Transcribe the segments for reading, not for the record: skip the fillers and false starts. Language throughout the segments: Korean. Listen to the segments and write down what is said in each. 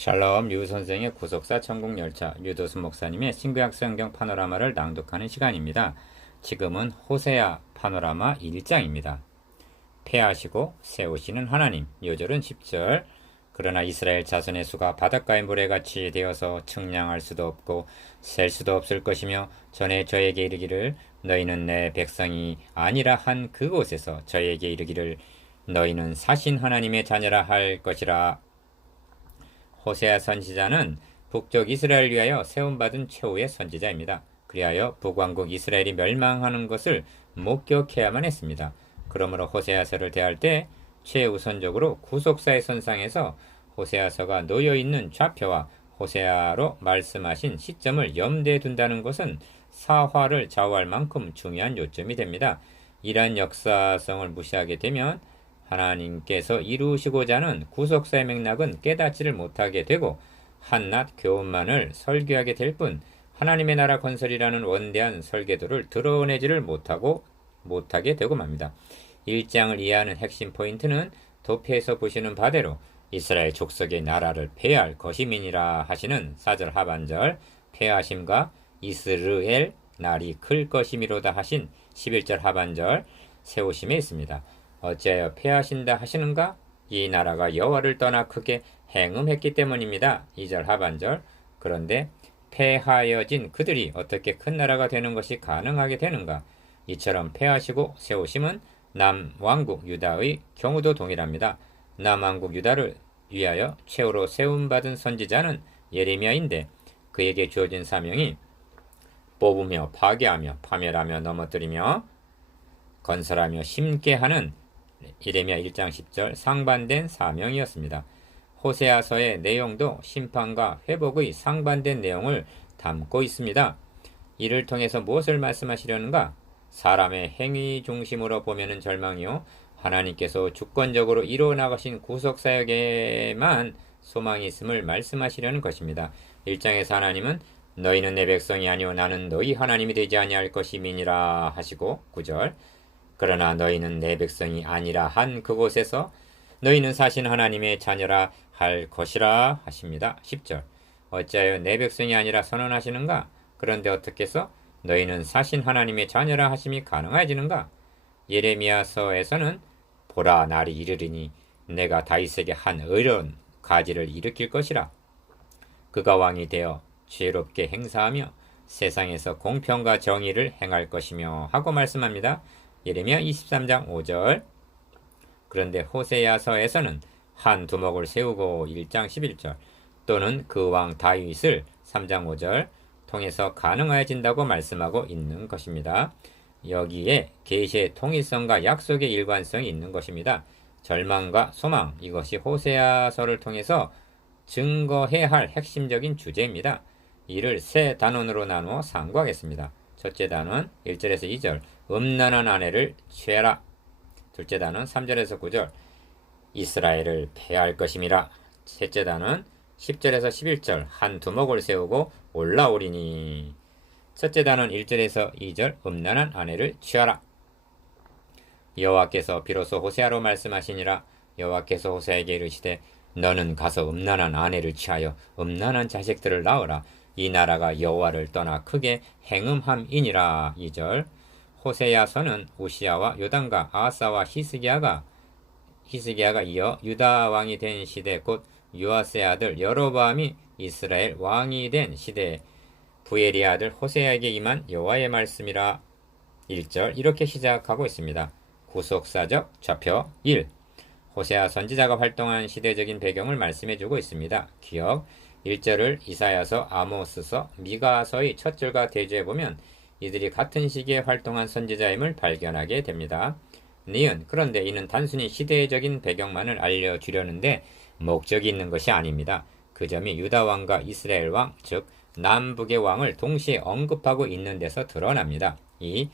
샬롬 류 선생의 구속사 천국열차 류도수 목사님의 신구약 성경 파노라마를 낭독하는 시간입니다. 지금은 호세아 파노라마 1장입니다. 패하시고 세우시는 하나님. 요절은 10절. 그러나 이스라엘 자손의 수가 바닷가의 모래같이 되어서 측량할 수도 없고 셀 수도 없을 것이며 전에 저에게 이르기를 너희는 내 백성이 아니라 한 그곳에서 저에게 이르기를 너희는 사신 하나님의 자녀라 할 것이라. 호세아 선지자는 북쪽 이스라엘을 위하여 세움받은 최후의 선지자입니다. 그리하여 북왕국 이스라엘이 멸망하는 것을 목격해야만 했습니다. 그러므로 호세아서를 대할 때 최우선적으로 구속사의 선상에서 호세아서가 놓여있는 좌표와 호세아로 말씀하신 시점을 염두에 둔다는 것은 사화를 좌우할 만큼 중요한 요점이 됩니다. 이러한 역사성을 무시하게 되면 하나님께서 이루시고자 하는 구속사의 맥락은 깨닫지를 못하게 되고 한낱 교훈만을 설교하게 될 뿐 하나님의 나라 건설이라는 원대한 설계도를 드러내지를 못하게 되고 맙니다. 1장을 이해하는 핵심 포인트는 도표에서 보시는 바대로 이스라엘 족속의 나라를 폐할 것임이니라 하시는 4절 하반절 폐하심과 이스르엘 날이 클 것임이로다 하신 11절 하반절 세우심에 있습니다. 어찌하여 패하신다 하시는가? 이 나라가 여호와를 떠나 크게 행음했기 때문입니다. 2절 하반절. 그런데 패하여진 그들이 어떻게 큰 나라가 되는 것이 가능하게 되는가? 이처럼 패하시고 세우심은 남왕국 유다의 경우도 동일합니다. 남왕국 유다를 위하여 최후로 세움받은 선지자는 예레미야인데 그에게 주어진 사명이 뽑으며 파괴하며 파멸하며 넘어뜨리며 건설하며 심게 하는 예레미야 1장 10절 상반된 사명이었습니다. 호세아서의 내용도 심판과 회복의 상반된 내용을 담고 있습니다. 이를 통해서 무엇을 말씀하시려는가? 사람의 행위 중심으로 보면은 절망이요, 하나님께서 주권적으로 이루어나가신 구속사역에만 소망이 있음을 말씀하시려는 것입니다. 1장에서 하나님은 너희는 내 백성이 아니오 나는 너희 하나님이 되지 아니할 것임이니라 하시고 9절 그러나 너희는 내 백성이 아니라 한 그곳에서 너희는 사신 하나님의 자녀라 할 것이라 하십니다. 10절 어찌하여 내 백성이 아니라 선언하시는가? 그런데 어떻게 해서 너희는 사신 하나님의 자녀라 하심이 가능해지는가? 예레미야서에서는 보라 날이 이르리니 내가 다윗에게 한 의로운 가지를 일으킬 것이라. 그가 왕이 되어 지혜롭게 행사하며 세상에서 공평과 정의를 행할 것이며 하고 말씀합니다. 예레미야 23장 5절. 그런데 호세아서에서는 한 두목을 세우고 1장 11절 또는 그 왕 다윗을 3장 5절 통해서 가능해진다고 말씀하고 있는 것입니다. 여기에 계시의 통일성과 약속의 일관성이 있는 것입니다. 절망과 소망, 이것이 호세아서를 통해서 증거해야 할 핵심적인 주제입니다. 이를 세 단원으로 나누어 상고하겠습니다. 첫째 단원 1절에서 2절 음란한 아내를 취해라. 둘째 단원 3절에서 9절 이스라엘을 패할 것임이라. 셋째 단원 10절에서 11절 한 두목을 세우고 올라오리니. 첫째 단원 1절에서 2절 음란한 아내를 취하라. 여호와께서 비로소 호세아로 말씀하시니라. 여호와께서 호세아에게 이르시되 너는 가서 음란한 아내를 취하여 음란한 자식들을 낳으라. 이 나라가 여호와를 떠나 크게 행음함이니라. 2절 호세아서는 우시야와 요담과 아사와 히스기야가 이어 유다 왕이 된 시대 곧 요아스의 아들 여로보암이 이스라엘 왕이 된 시대에 부엘의 아들 호세아에게 임한 여호와의 말씀이라. 1절 이렇게 시작하고 있습니다. 구속사적 좌표 1. 호세아 선지자가 활동한 시대적인 배경을 말씀해주고 있습니다. 기억 1절을 이사야서, 아모스서, 미가서의 첫 절과 대조해보면 이들이 같은 시기에 활동한 선지자임을 발견하게 됩니다. 니은 그런데 이는 단순히 시대적인 배경만을 알려주려는데 목적이 있는 것이 아닙니다. 그 점이 유다 왕과 이스라엘 왕, 즉 남북의 왕을 동시에 언급하고 있는 데서 드러납니다. 이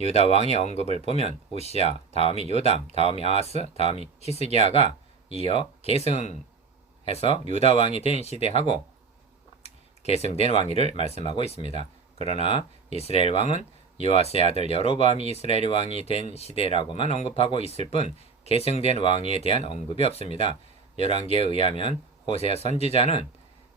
유다 왕의 언급을 보면 우시야, 다음이 요담, 다음이 아하스, 다음이 히스기야가 이어 계승해서 유다 왕이 된 시대하고 계승된 왕위를 말씀하고 있습니다. 그러나 이스라엘 왕은 요아스의 아들 여로보암이 이스라엘 왕이 된 시대라고만 언급하고 있을 뿐 계승된 왕위에 대한 언급이 없습니다. 열왕기에 의하면 호세아 선지자는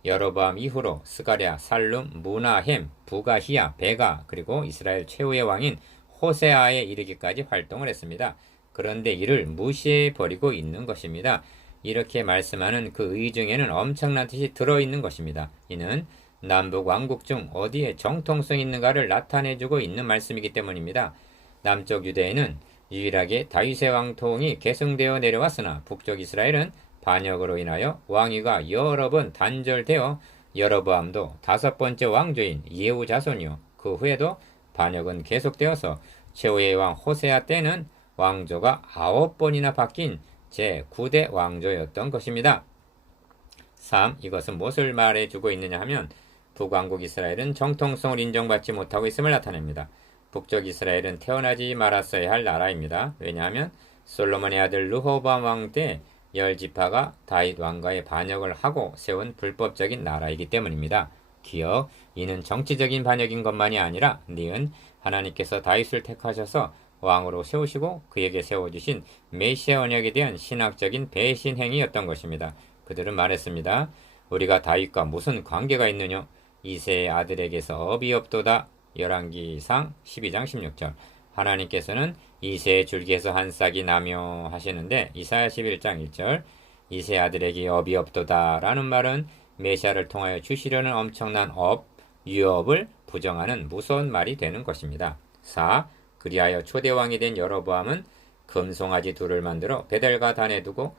여로보암 이후로 스가랴, 살룸, 무나햄, 부가히야, 베가 그리고 이스라엘 최후의 왕인 호세아에 이르기까지 활동을 했습니다. 그런데 이를 무시해버리고 있는 것입니다. 이렇게 말씀하는 그 의중에는 엄청난 뜻이 들어있는 것입니다. 이는 남북 왕국 중 어디에 정통성이 있는가를 나타내주고 있는 말씀이기 때문입니다. 남쪽 유대에는 유일하게 다윗의 왕통이 계승되어 내려왔으나 북쪽 이스라엘은 반역으로 인하여 왕위가 여러 번 단절되어 여로보암도 5번째 왕조인 예후 자손이요 그 후에도 반역은 계속되어서 최후의 왕 호세아 때는 왕조가 9번이나 바뀐 제9대 왕조였던 것입니다. 3. 이것은 무엇을 말해주고 있느냐 하면 북왕국 이스라엘은 정통성을 인정받지 못하고 있음을 나타냅니다. 북쪽 이스라엘은 태어나지 말았어야 할 나라입니다. 왜냐하면 솔로몬의 아들 르호보암 왕 때 10지파가 다윗 왕과의 반역을 하고 세운 불법적인 나라이기 때문입니다. 기억, 이는 정치적인 반역인 것만이 아니라 니은 하나님께서 다윗을 택하셔서 왕으로 세우시고 그에게 세워주신 메시아 언약에 대한 신학적인 배신 행위였던 것입니다. 그들은 말했습니다. 우리가 다윗과 무슨 관계가 있느냐? 이새의 아들에게서 업이 없도다. 열왕기상 12장 16절. 하나님께서는 이새의 줄기에서 한 싹이 나며 하시는데 이사야 11장 1절 이새 아들에게 업이 없도다 라는 말은 메시아를 통하여 주시려는 엄청난 업, 유업을 부정하는 무서운 말이 되는 것입니다. 4. 그리하여 초대왕이 된 여로보암은 금송아지 둘을 만들어 베델과 단에 두고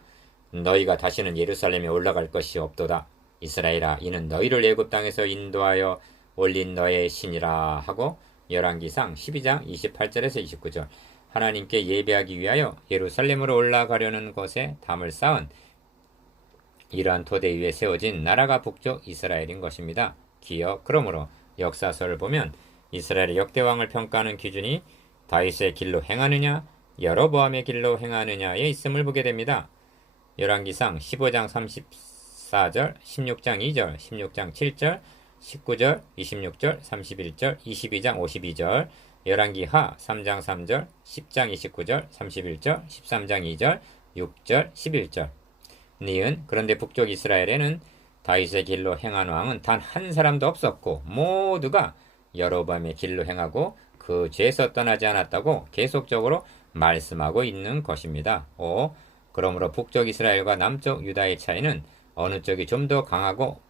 너희가 다시는 예루살렘에 올라갈 것이 없도다. 이스라엘아 이는 너희를 애굽 땅에서 인도하여 올린 너의 신이라 하고 열왕기상 12장 28절에서 29절 하나님께 예배하기 위하여 예루살렘으로 올라가려는 것에 담을 쌓은 이러한 토대 위에 세워진 나라가 북쪽 이스라엘인 것입니다. 기억 그러므로 역사서를 보면 이스라엘의 역대왕을 평가하는 기준이 다윗의 길로 행하느냐 여로보암의 길로 행하느냐에 있음을 보게 됩니다. 열왕기상 15장 34절 16장 2절 16장 7절 19절 26절 31절 22장 52절 열왕기하 3장 3절 10장 29절 31절 13장 2절 6절 11절 니은 그런데 북쪽 이스라엘에는 다윗의 길로 행한 왕은 단 한 사람도 없었고 모두가 여로보암의 길로 행하고 그 죄에서 떠나지 않았다고 계속적으로 말씀하고 있는 것입니다. 5. 그러므로 북쪽 이스라엘과 남쪽 유다의 차이는 어느 쪽이 좀 더 강하고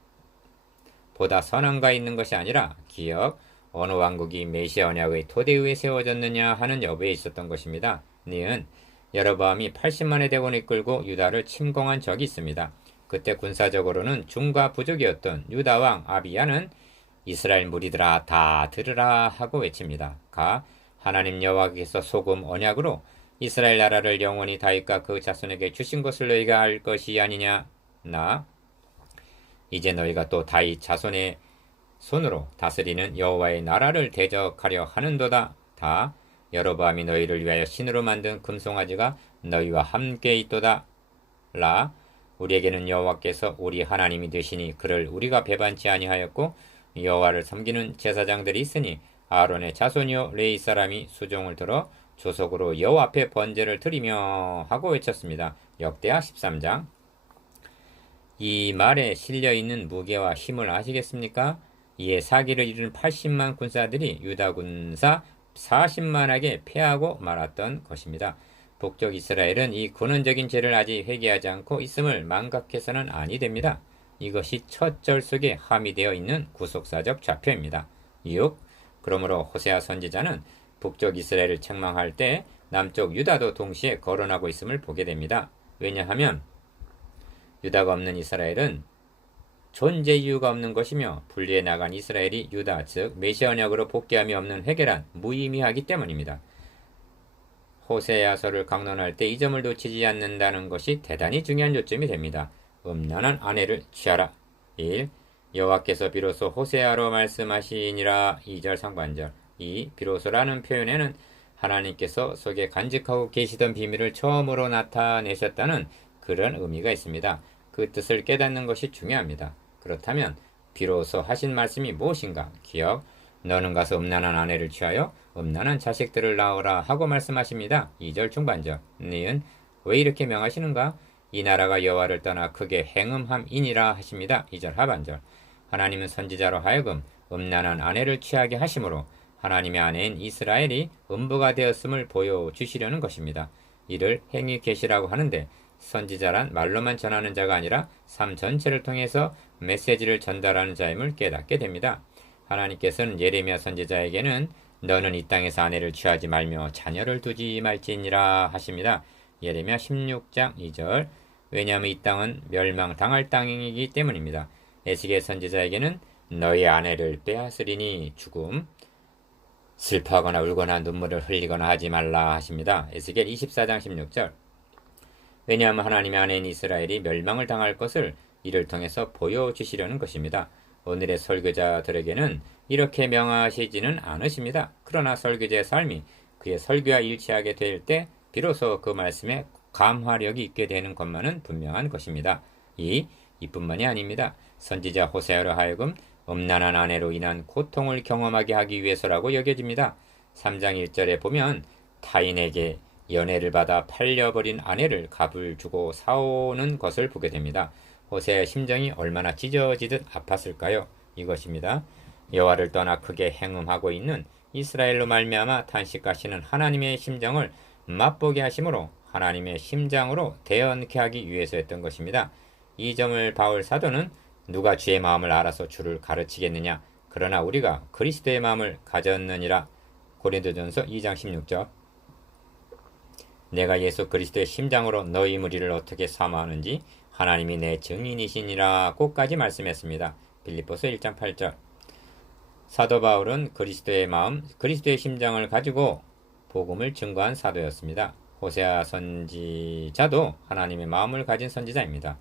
보다 선한가 있는 것이 아니라 기억 어느 왕국이 메시아 언약의 토대 위에 세워졌느냐 하는 여부에 있었던 것입니다. 니은 여로보암이 80만의 대군을 이끌고 유다를 침공한 적이 있습니다. 그때 군사적으로는 중과 부족이었던 유다 왕 아비야는 이스라엘 무리들아 다 들으라 하고 외칩니다. 가 하나님 여호와께서 소금 언약으로 이스라엘 나라를 영원히 다윗과 그 자손에게 주신 것을 너희가 알 것이 아니냐. 나 이제 너희가 또 다윗 자손의 손으로 다스리는 여호와의 나라를 대적하려 하는도다. 다 여로보암이 너희를 위하여 신으로 만든 금송아지가 너희와 함께 있도다. 라 우리에게는 여호와께서 우리 하나님이 되시니 그를 우리가 배반치 아니하였고 여호와를 섬기는 제사장들이 있으니 아론의 자손이요 레위 사람이 수종을 들어 조속으로 여호와 앞에 번제를 드리며 하고 외쳤습니다. 역대하 13장. 이 말에 실려있는 무게와 힘을 아시겠습니까? 이에 사기를 이룬 80만 군사들이 유다 군사 40만에게 패하고 말았던 것입니다. 북쪽 이스라엘은 이 근원적인 죄를 아직 회개하지 않고 있음을 망각해서는 아니 됩니다. 이것이 첫 절 속에 함의되어 있는 구속사적 좌표입니다. 6. 그러므로 호세아 선지자는 북쪽 이스라엘을 책망할 때 남쪽 유다도 동시에 거론하고 있음을 보게 됩니다. 왜냐하면 유다가 없는 이스라엘은 존재 이유가 없는 것이며 분리해 나간 이스라엘이 유다 즉 메시아 언약으로 복귀함이 없는 회개란 무의미하기 때문입니다. 호세아서를 강론할 때 이 점을 놓치지 않는다는 것이 대단히 중요한 요점이 됩니다. 음란한 아내를 취하라. 1. 여호와께서 비로소 호세아로 말씀하시니라. 2절 상반절. 2. 비로소라는 표현에는 하나님께서 속에 간직하고 계시던 비밀을 처음으로 나타내셨다는 그런 의미가 있습니다. 그 뜻을 깨닫는 것이 중요합니다. 그렇다면 비로소 하신 말씀이 무엇인가? 기억, 너는 가서 음란한 아내를 취하여 음란한 자식들을 낳으라 하고 말씀하십니다. 2절 중반절. 니은 왜 이렇게 명하시는가? 이 나라가 여호와를 떠나 크게 행음함이니라 하십니다. 2절 하반절. 하나님은 선지자로 하여금 음란한 아내를 취하게 하심으로 하나님의 아내인 이스라엘이 음부가 되었음을 보여주시려는 것입니다. 이를 행위 계시라고 하는데 선지자란 말로만 전하는 자가 아니라 삶 전체를 통해서 메시지를 전달하는 자임을 깨닫게 됩니다. 하나님께서는 예레미야 선지자에게는 너는 이 땅에서 아내를 취하지 말며 자녀를 두지 말지니라 하십니다. 예레미야 16장 2절. 왜냐하면 이 땅은 멸망당할 땅이기 때문입니다. 에스겔 선지자에게는 너의 아내를 빼앗으리니 죽음, 슬퍼하거나 울거나 눈물을 흘리거나 하지 말라 하십니다. 에스겔 24장 16절. 왜냐하면 하나님의 아내인 이스라엘이 멸망을 당할 것을 이를 통해서 보여주시려는 것입니다. 오늘의 설교자들에게는 이렇게 명하시지는 않으십니다. 그러나 설교자의 삶이 그의 설교와 일치하게 될 때 비로소 그 말씀에 감화력이 있게 되는 것만은 분명한 것입니다. 이뿐만이 아닙니다. 선지자 호세아로 하여금 음란한 아내로 인한 고통을 경험하게 하기 위해서라고 여겨집니다. 3장 1절에 보면 타인에게 연애를 받아 팔려버린 아내를 값을 주고 사오는 것을 보게 됩니다. 호세아의 심정이 얼마나 찢어지듯 아팠을까요? 이것입니다. 여호와를 떠나 크게 행음하고 있는 이스라엘로 말미암아 탄식하시는 하나님의 심정을 맛보게 하심으로 하나님의 심장으로 대언케 하기 위해서였던 것입니다. 이 점을 바울 사도는 누가 주의 마음을 알아서 주를 가르치겠느냐? 그러나 우리가 그리스도의 마음을 가졌느니라. 고린도전서 2장 16절. 내가 예수 그리스도의 심장으로 너희 무리를 어떻게 사모하는지 하나님이 내 증인이시니라 고까지 말씀했습니다. 빌립보서 1장 8절. 사도 바울은 그리스도의 마음, 그리스도의 심장을 가지고 복음을 증거한 사도였습니다. 호세아 선지자도 하나님의 마음을 가진 선지자입니다.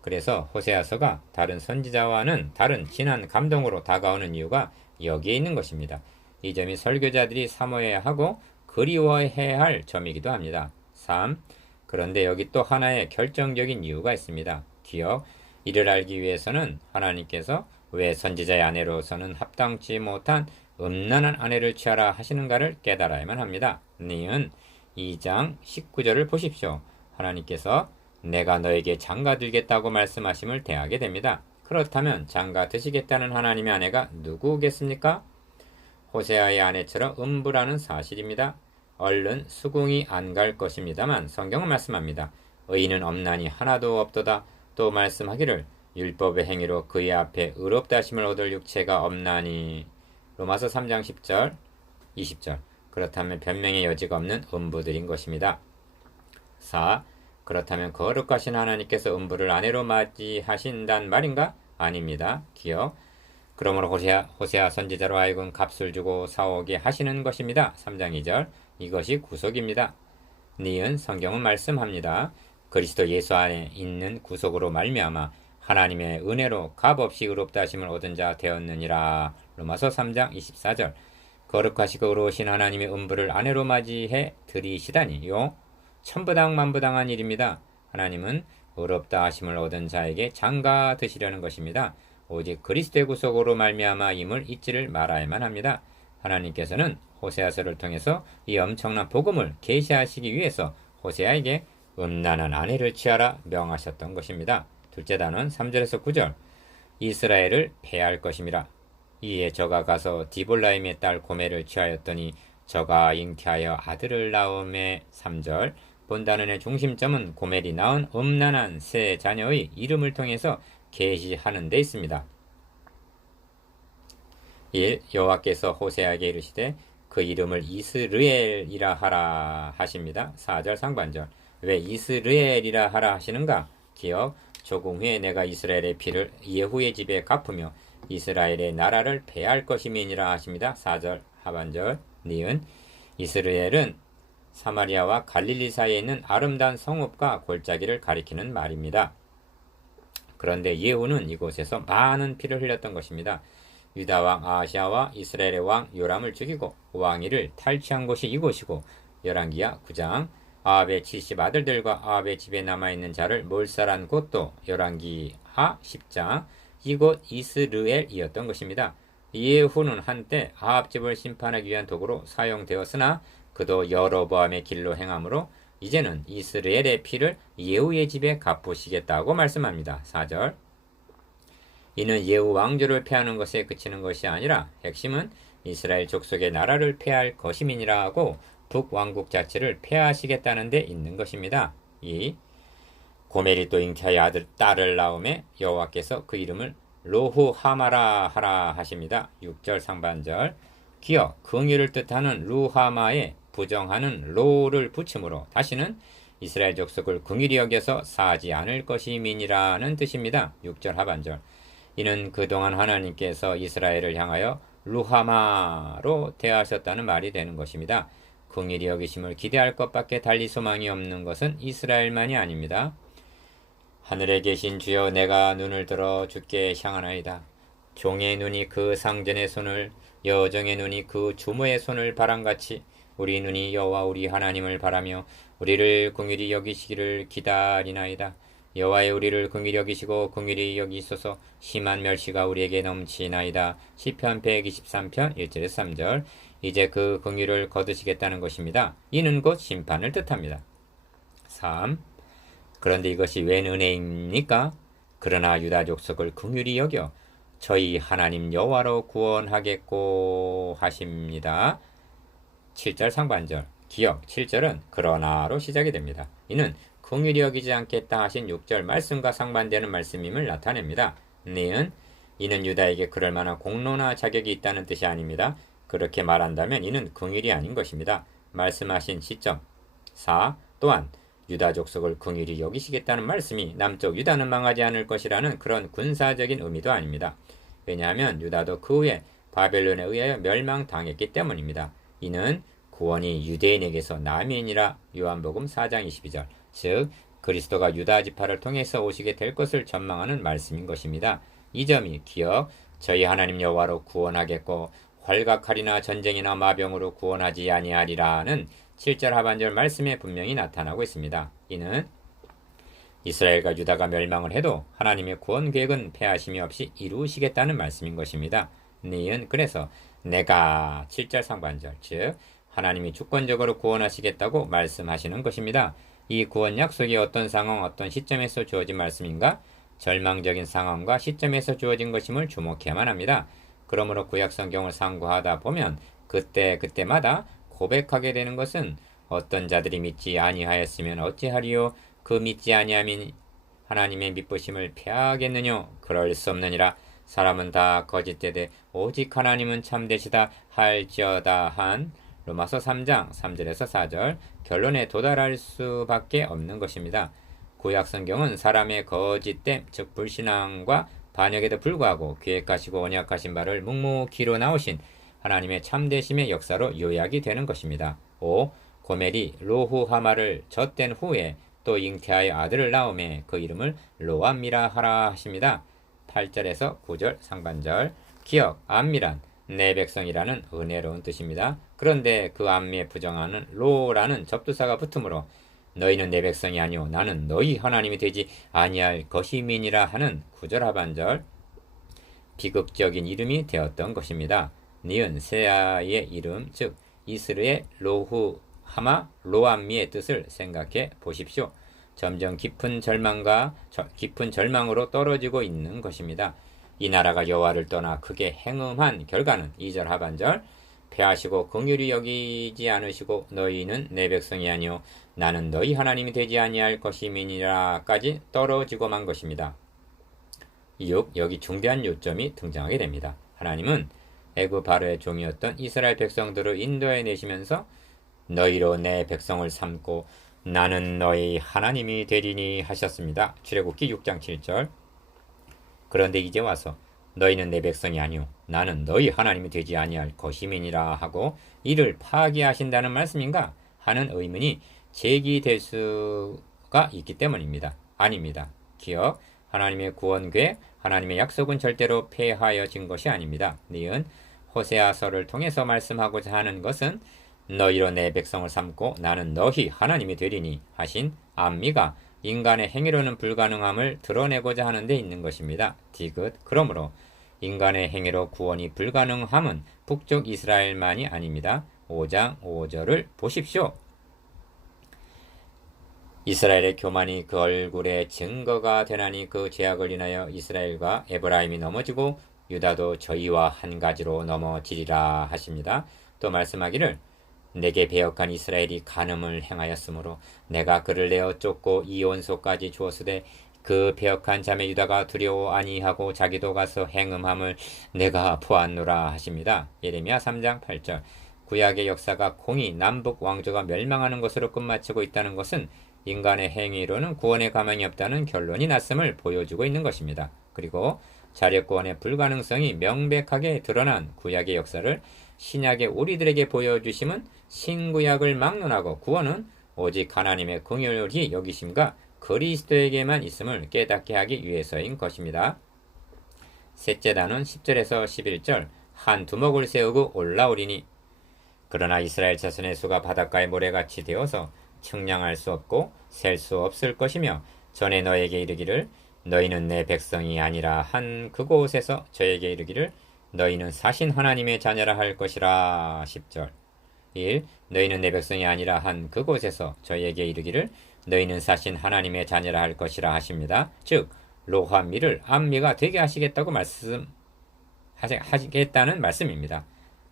그래서 호세아서가 다른 선지자와는 다른 진한 감동으로 다가오는 이유가 여기에 있는 것입니다. 이 점이 설교자들이 사모해야 하고 그리워해야 할 점이기도 합니다. 3. 그런데 여기 또 하나의 결정적인 이유가 있습니다. 기억. 이를 알기 위해서는 하나님께서 왜 선지자의 아내로서는 합당치 못한 음란한 아내를 취하라 하시는가를 깨달아야만 합니다. 니은 2장 19절을 보십시오. 하나님께서 내가 너에게 장가들겠다고 말씀하심을 대하게 됩니다. 그렇다면 장가드시겠다는 하나님의 아내가 누구겠습니까? 호세아의 아내처럼 음부라는 사실입니다. 얼른 수긍이 안 갈 것입니다만 성경은 말씀합니다. 의인은 엄난이 하나도 없도다. 또 말씀하기를 율법의 행위로 그의 앞에 의롭다 하심을 얻을 육체가 없나니. 로마서 3장 10절 20절. 그렇다면 변명의 여지가 없는 음부들인 것입니다. 4. 그렇다면 거룩하신 하나님께서 음부를 아내로 맞이하신단 말인가? 아닙니다. 기억. 그러므로 호세아 선지자로 하여금 값을 주고 사오게 하시는 것입니다. 3장 2절. 이것이 구속입니다. 니은 성경은 말씀합니다. 그리스도 예수 안에 있는 구속으로 말미암아 하나님의 은혜로 값없이 의롭다 하심을 얻은 자 되었느니라. 로마서 3장 24절. 거룩하시고 의로우신 하나님의 음부를 아내로 맞이해 들이시다니요. 천부당 만부당한 일입니다. 하나님은 의롭다 하심을 얻은 자에게 장가 드시려는 것입니다. 오직 그리스도의 구속으로 말미암아임을 잊지를 말아야만 합니다. 하나님께서는 호세아서를 통해서 이 엄청난 복음을 계시하시기 위해서 호세아에게 음란한 아내를 취하라 명하셨던 것입니다. 둘째 단원 3절에서 9절. 이스라엘을 패할 것임이라. 이에 저가 가서 디볼라임의 딸 고멜을 취하였더니 저가 잉태하여 아들을 낳음에. 3절. 본단원의 중심점은 고멜이 낳은 음란한 세 자녀의 이름을 통해서 계시하는 데 있습니다. 1. 여호와께서 호세아에게 이르시되 그 이름을 이스르엘이라 하라 하십니다. 4절 상반절. 왜 이스르엘이라 하라 하시는가? 기억. 조금 후에 내가 이스라엘의 피를 예후의 집에 갚으며 이스라엘의 나라를 패할 것임이니라 하십니다. 4절 하반절. 니은. 이스라엘은 사마리아와 갈릴리 사이에 있는 아름다운 성읍과 골짜기를 가리키는 말입니다. 그런데 예후는 이곳에서 많은 피를 흘렸던 것입니다. 유다 왕 아하시아와 이스라엘의 왕 요람을 죽이고 왕위를 탈취한 곳이 이곳이고 열왕기하 9장. 아합의 70 아들들과 아합의 집에 남아있는 자를 몰살한 곳도 열왕기하 10장. 이곳 이스르엘이었던 것입니다. 예후는 한때 아합 집을 심판하기 위한 도구로 사용되었으나 그도 여로보암의 길로 행함으로 이제는 이스라엘의 피를 예후의 집에 갚으시겠다고 말씀합니다. 4절. 이는 예후 왕조를 패하는 것에 그치는 것이 아니라 핵심은 이스라엘 족속의 나라를 패할 것임이니라 하고 북왕국 자체를 패하시겠다는 데 있는 것입니다. 2. 고멜이 또 잉태하여 딸을 낳음에 여호와께서 그 이름을 로후하마라 하라 하십니다. 6절 상반절. 기억, 긍휼을 뜻하는 루하마에 부정하는 로를 붙임으로 다시는 이스라엘 족속을 긍휼히 여겨서 사하지 않을 것임이니라는 뜻입니다. 6절 하반절. 이는 그동안 하나님께서 이스라엘을 향하여 루하마로 대하셨다는 말이 되는 것입니다. 긍휼히 여기심을 기대할 것밖에 달리 소망이 없는 것은 이스라엘만이 아닙니다. 하늘에 계신 주여, 내가 눈을 들어 주께 향하나이다. 종의 눈이 그 상전의 손을, 여종의 눈이 그 주모의 손을 바람같이 우리 눈이 여호와 우리 하나님을 바라며 우리를 긍휼히 여기시기를 기다리나이다. 여호와의 우리를 긍휼히 여기시고 긍휼히 여기소서. 심한 멸시가 우리에게 넘치나이다. 시편 123편 1절에서 3절. 이제 그 긍휼을 거두시겠다는 것입니다. 이는 곧 심판을 뜻합니다. 3. 그런데 이것이 웬 은혜입니까? 그러나 유다 족속을 긍휼히 여겨 저희 하나님 여호와로 구원하겠고 하십니다. 7절 상반절. 기억 7절은 그러나로 시작이 됩니다. 이는 긍휼히 여기지 않겠다 하신 6절 말씀과 상반되는 말씀임을 나타냅니다. 이는 유다에게 그럴 만한 공로나 자격이 있다는 뜻이 아닙니다. 그렇게 말한다면 이는 긍휼이 아닌 것입니다. 말씀하신 시점. 4. 또한 유다 족속을 긍휼히 여기시겠다는 말씀이 남쪽 유다는 망하지 않을 것이라는 그런 군사적인 의미도 아닙니다. 왜냐하면 유다도 그 후에 바벨론에 의하여 멸망당했기 때문입니다. 이는 구원이 유대인에게서 남이니라. 요한복음 4장 22절. 즉 그리스도가 유다 지파를 통해서 오시게 될 것을 전망하는 말씀인 것입니다. 이 점이 기억, 저희 하나님 여호와로 구원하겠고 활과 칼이나 전쟁이나 마병으로 구원하지 아니하리라는 7절 하반절 말씀에 분명히 나타나고 있습니다. 이는 이스라엘과 유다가 멸망을 해도 하나님의 구원 계획은 패하심이 없이 이루시겠다는 말씀인 것입니다. 니은 그래서 내가 7절 상반절, 즉 하나님이 주권적으로 구원하시겠다고 말씀하시는 것입니다. 이 구원 약속이 어떤 상황, 어떤 시점에서 주어진 말씀인가? 절망적인 상황과 시점에서 주어진 것임을 주목해야만 합니다. 그러므로 구약 성경을 상고하다 보면 그때마다 고백하게 되는 것은 어떤 자들이 믿지 아니하였으면 어찌하리요? 그 믿지 아니함인 하나님의 믿으심을 패하겠느뇨? 그럴 수 없느니라. 사람은 다 거짓되되 오직 하나님은 참되시다 할지어다 한 로마서 3장 3절에서 4절 결론에 도달할 수밖에 없는 것입니다. 구약 성경은 사람의 거짓됨, 즉 불신앙과 반역에도 불구하고 계획하시고 언약하신 바를 묵묵히로 나오신 하나님의 참되심의 역사로 요약이 되는 것입니다. 5. 고멜이 로후하마를 젖된 후에 또 잉태하여 아들을 낳음에 그 이름을 로암미라 하라 하십니다. 8절에서 9절 상반절. 기억, 암미란 내 백성이라는 은혜로운 뜻입니다. 그런데 그 암미에 부정하는 로라는 접두사가 붙으므로 너희는 내 백성이 아니오 나는 너희 하나님이 되지 아니할 것임이니라 하는 9절 하반절. 비극적인 이름이 되었던 것입니다. 니은 세아의 이름, 즉 이스르의 로후하마 로암미의 뜻을 생각해 보십시오. 점점 깊은 절망으로 떨어지고 있는 것입니다. 이 나라가 여호와를 떠나 크게 행음한 결과는 2절 하반절. 패하시고 긍휼히 여기지 않으시고 너희는 내 백성이 아니오 나는 너희 하나님이 되지 아니할 것임이니라까지 떨어지고만 것입니다. 6. 여기 중대한 요점이 등장하게 됩니다. 하나님은 애굽 바로의 종이었던 이스라엘 백성들을 인도해 내시면서 너희로 내 백성을 삼고 나는 너희 하나님이 되리니 하셨습니다. 출애굽기 6장 7절. 그런데 이제 와서 너희는 내 백성이 아니오 나는 너희 하나님이 되지 아니할 것임이니라 하고 이를 파기하신다는 말씀인가 하는 의문이 제기될 수가 있기 때문입니다. 아닙니다. 기억, 하나님의 구원 계획, 하나님의 약속은 절대로 폐하여진 것이 아닙니다. 니은 호세아서를 통해서 말씀하고자 하는 것은 너희로 내 백성을 삼고 나는 너희 하나님이 되리니 하신 암미가 인간의 행위로는 불가능함을 드러내고자 하는 데 있는 것입니다. 디귿. 그러므로 인간의 행위로 구원이 불가능함은 북쪽 이스라엘만이 아닙니다. 5장 5절을 보십시오. 이스라엘의 교만이 그 얼굴에 증거가 되나니 그 죄악을 인하여 이스라엘과 에브라임이 넘어지고 유다도 저희와 한 가지로 넘어지리라 하십니다. 또 말씀하기를 내게 배역한 이스라엘이 간음을 행하였으므로 내가 그를 내어 쫓고 이온소까지 주었으되 그 배역한 자매 유다가 두려워 아니하고 자기도 가서 행음함을 내가 보았노라 하십니다. 예레미야 3장 8절. 구약의 역사가 공의 남북 왕조가 멸망하는 것으로 끝마치고 있다는 것은 인간의 행위로는 구원의 가망이 없다는 결론이 났음을 보여주고 있는 것입니다. 그리고 자력 구원의 불가능성이 명백하게 드러난 구약의 역사를 신약의 우리들에게 보여주심은 신구약을 막론하고 구원은 오직 하나님의 긍휼히 여기심과 그리스도에게만 있음을 깨닫게 하기 위해서인 것입니다. 셋째 단은 10절에서 11절 한 두목을 세우고 올라오리니 그러나 이스라엘 자손의 수가 바닷가의 모래같이 되어서 측량할 수 없고 셀 수 없을 것이며 전에 너에게 이르기를 너희는 내 백성이 아니라 한 그곳에서 저에게 이르기를 너희는 사신 하나님의 자녀라 할 것이라. 10절 1. 너희는 내 백성이 아니라 한 그곳에서 저에게 이르기를 너희는 사신 하나님의 자녀라 할 것이라 하십니다. 즉 로하미를 암미가 되게 하시겠다고 하시겠다는 말씀입니다.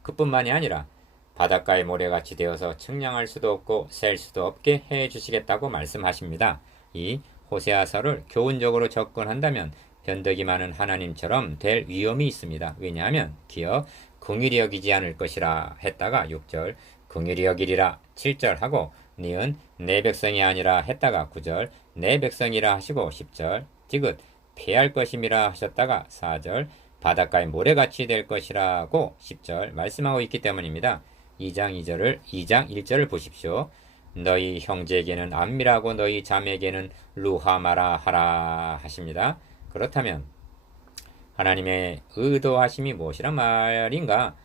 그뿐만이 아니라 바닷가의 모래같이 되어서 측량할 수도 없고 셀 수도 없게 해주시겠다고 말씀하십니다. 이 호세아서를 교훈적으로 접근한다면 변덕이 많은 하나님처럼 될 위험이 있습니다. 왜냐하면 기어 긍휼히 여기지 않을 것이라 했다가 6절 긍휼히 여기리라 7절 하고 니은 내 백성이 아니라 했다가 9절 내 백성이라 하시고 10절 디귿 패할 것임이라 하셨다가 4절 바닷가의 모래같이 될 것이라고 10절 말씀하고 있기 때문입니다. 2장 1절을 보십시오. 너희 형제에게는 암미라고 너희 자매에게는 루하마라 하라 하십니다. 그렇다면 하나님의 의도하심이 무엇이란 말인가?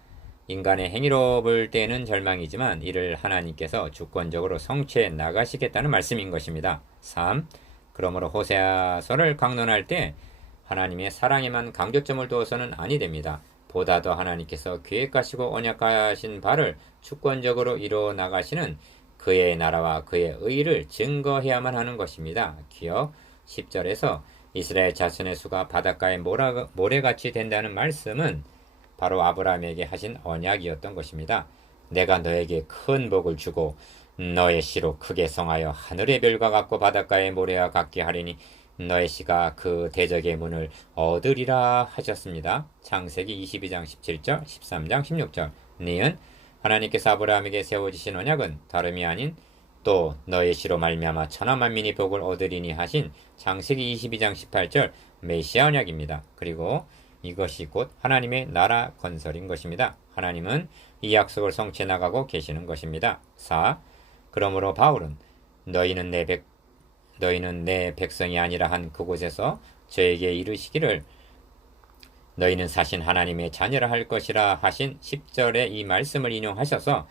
인간의 행위로 볼 때는 절망이지만 이를 하나님께서 주권적으로 성취해 나가시겠다는 말씀인 것입니다. 3. 그러므로 호세아서를 강론할 때 하나님의 사랑에만 강조점을 두어서는 아니 됩니다. 보다 더 하나님께서 계획하시고 언약하신 바를 주권적으로 이루어 나가시는 그의 나라와 그의 의를 증거해야만 하는 것입니다. 기억 10절에서 이스라엘 자손의 수가 바닷가의 모래같이 된다는 말씀은 바로 아브라함에게 하신 언약이었던 것입니다. 내가 너에게 큰 복을 주고 너의 씨로 크게 성하여 하늘의 별과 같고 바닷가의 모래와 같게 하리니 너의 씨가 그 대적의 문을 얻으리라 하셨습니다. 창세기 22장 17절 13장 16절 니은 하나님께서 아브라함에게 세워주신 언약은 다름이 아닌 또 너의 씨로 말미암아 천하 만민이 복을 얻으리니 하신 창세기 22장 18절 메시아 언약입니다. 그리고 이것이 곧 하나님의 나라 건설인 것입니다. 하나님은 이 약속을 성취해 나가고 계시는 것입니다. 4. 그러므로 바울은 너희는 내 백성이 아니라 한 그곳에서 저에게 이르시기를 너희는 사신 하나님의 자녀라 할 것이라 하신 10절의 이 말씀을 인용하셔서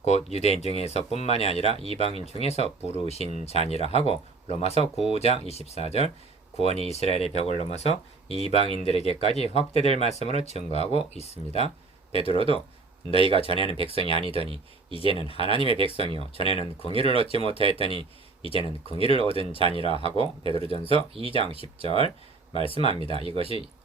곧 유대인 중에서 뿐만이 아니라 이방인 중에서 부르신 자니라 하고 로마서 9장 24절 구원이 이스라엘의 벽을 넘어서 이방인들에게까지 확대될 말씀으로 증거하고 있습니다. 베드로도 너희가 전에는 백성이 아니더니 이제는 하나님의 백성이요 전에는 긍휼을 얻지 못하였더니 이제는 긍휼을 얻은 자니라 하고 베드로전서 2장 10절 말씀합니다.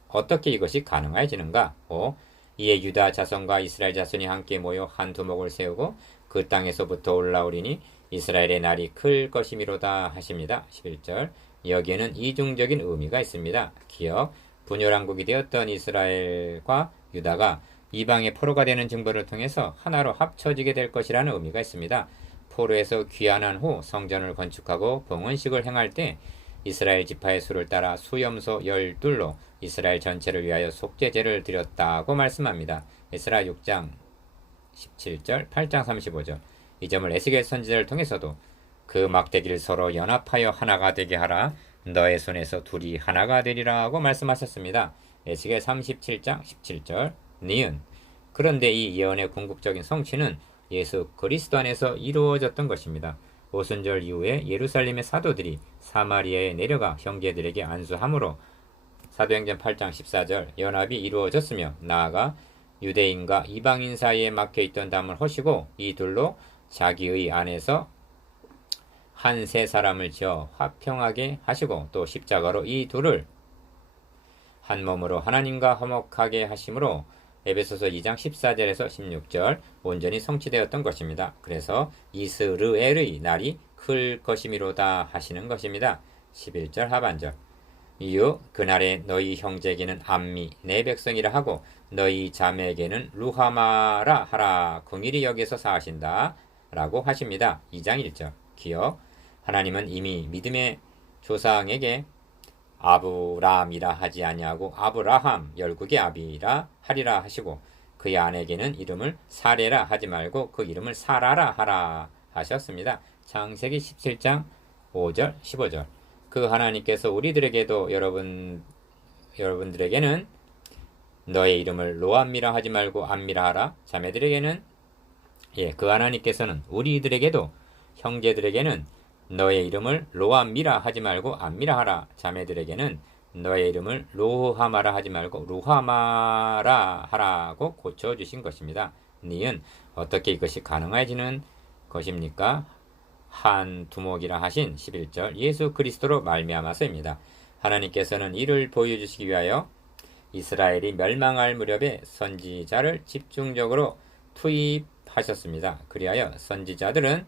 어떻게 이것이 가능해지는가? 5. 이에 유다 자손과 이스라엘 자손이 함께 모여 한 두목을 세우고 그 땅에서부터 올라오리니 이스라엘의 날이 클 것이미로다 하십니다. 11절 여기에는 이중적인 의미가 있습니다. 기억 분열왕국이 되었던 이스라엘과 유다가 이방의 포로가 되는 증거를 통해서 하나로 합쳐지게 될 것이라는 의미가 있습니다. 포로에서 귀환한 후 성전을 건축하고 봉헌식을 행할 때 이스라엘 지파의 수를 따라 수염소 12로 이스라엘 전체를 위하여 속죄제를 드렸다고 말씀합니다. 에스라 6장 17절 8장 35절 이 점을 에스겔 선지자를 통해서도 그 막대기를 서로 연합하여 하나가 되게 하라 너의 손에서 둘이 하나가 되리라 하고 말씀하셨습니다. 에스겔 37장 17절 니은 그런데 이 예언의 궁극적인 성취는 예수 그리스도 안에서 이루어졌던 것입니다. 오순절 이후에 예루살렘의 사도들이 사마리아에 내려가 형제들에게 안수함으로 사도행전 8장 14절 연합이 이루어졌으며 나아가 유대인과 이방인 사이에 막혀있던 담을 허시고 이 둘로 자기의 안에서 한 세 사람을 지어 화평하게 하시고 또 십자가로 이 둘을 한 몸으로 하나님과 화목하게 하심으로 에베소서 2장 14절에서 16절 온전히 성취되었던 것입니다. 그래서 이스르엘의 날이 클 것이미로다 하시는 것입니다. 11절 하반절. 이후 그날에 너희 형제에게는 암미 내 백성이라 하고 너희 자매에게는 루하마라 하라 긍일이 여기서 사하신다 라고 하십니다. 2장 1절. 기억. 하나님은 이미 믿음의 조상에게 아브람이라 하지 아니하고 아브라함 열국의 아비라 하리라 하시고 그의 아내에게는 이름을 사레라 하지 말고 그 이름을 사라라 하라 하셨습니다. 창세기 17장 5절 15절. 그 하나님께서 우리들에게도 여러분들에게는 너의 이름을 로암미라 하지 말고 암미라 하라. 자매들에게는 그 하나님께서는 우리들에게도 형제들에게는 너의 이름을 로암미라 하지 말고 암미라 하라. 자매들에게는 너의 이름을 로하마라 하지 말고 루하마라 하라고 고쳐주신 것입니다. 니은 어떻게 이것이 가능해지는 것입니까? 한 두목이라 하신 11절 예수 그리스도로 말미암아서입니다. 하나님께서는 이를 보여주시기 위하여 이스라엘이 멸망할 무렵에 선지자를 집중적으로 투입하셨습니다. 그리하여 선지자들은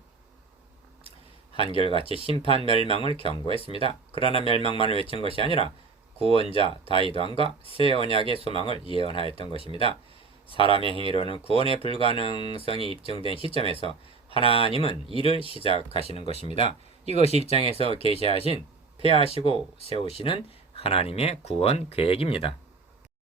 한결같이 심판 멸망을 경고했습니다. 그러나 멸망만을 외친 것이 아니라 구원자 다윗 왕과 새 언약의 소망을 예언하였던 것입니다. 사람의 행위로는 구원의 불가능성이 입증된 시점에서 하나님은 일을 시작하시는 것입니다. 이것이 1장에서 계시하신 폐하시고 세우시는 하나님의 구원 계획입니다.